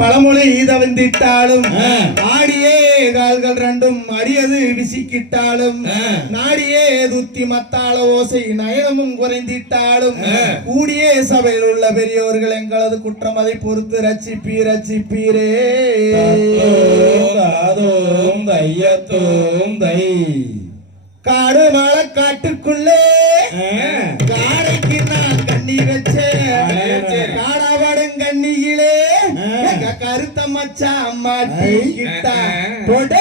பழமொழி ஈத வந்திட்டாலும் ஆடியே கால்கள் ரெண்டும் அரியது விசிக்கிட்டாலும் நாடியே துத்தி மத்தாள ஓசை நயனமும் குறைந்திட்டாலும் கூடியே சபையில் உள்ள பெரியோர்கள் எங்களது குற்றம் அதை பொறுத்து ரச்சிப்பி ரச்சிப்பீரே ஐயத்தோம் தை. காடு மழை காட்டுக்குள்ளே kita. Toda.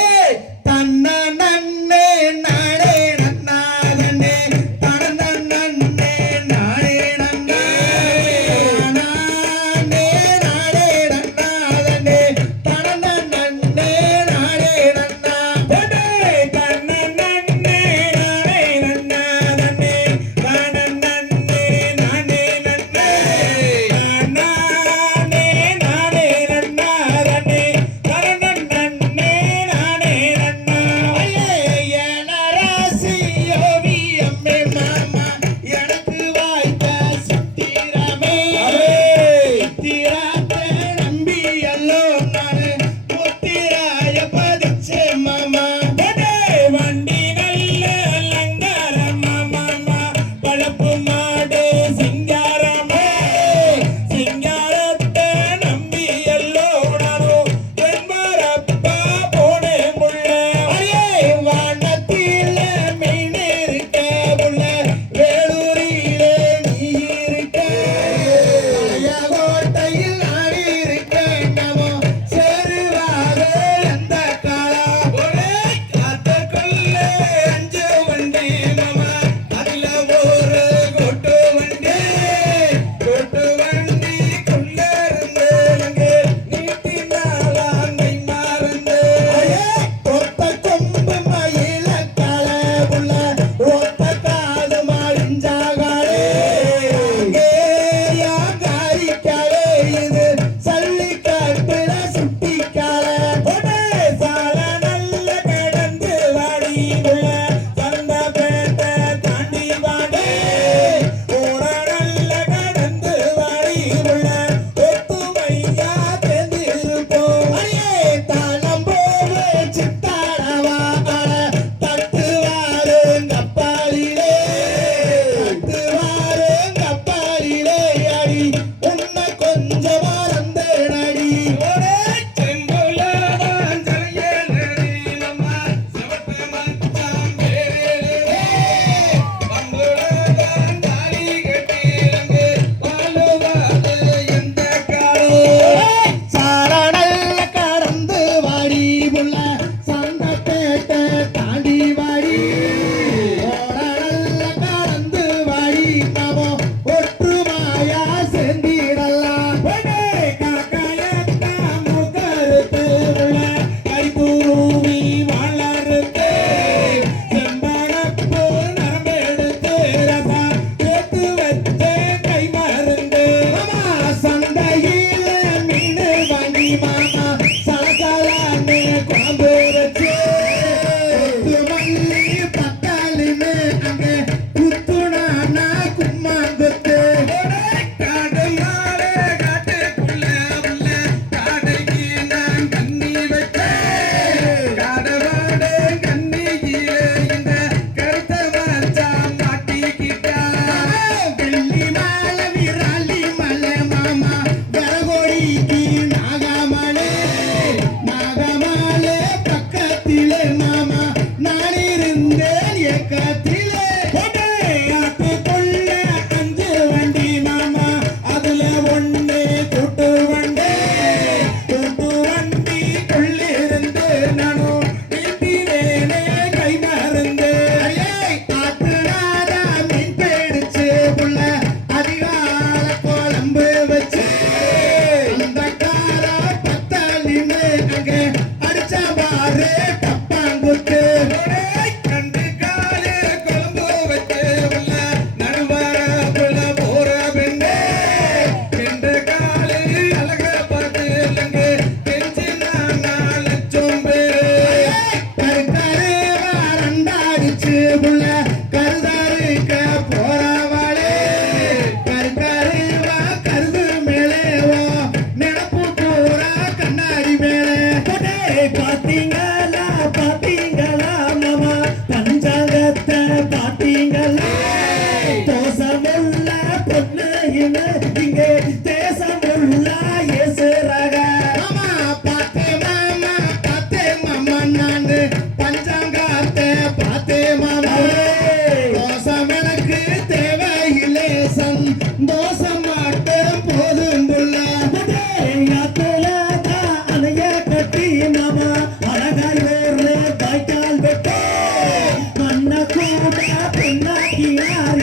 தெரியுமா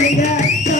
பண்ணுங்க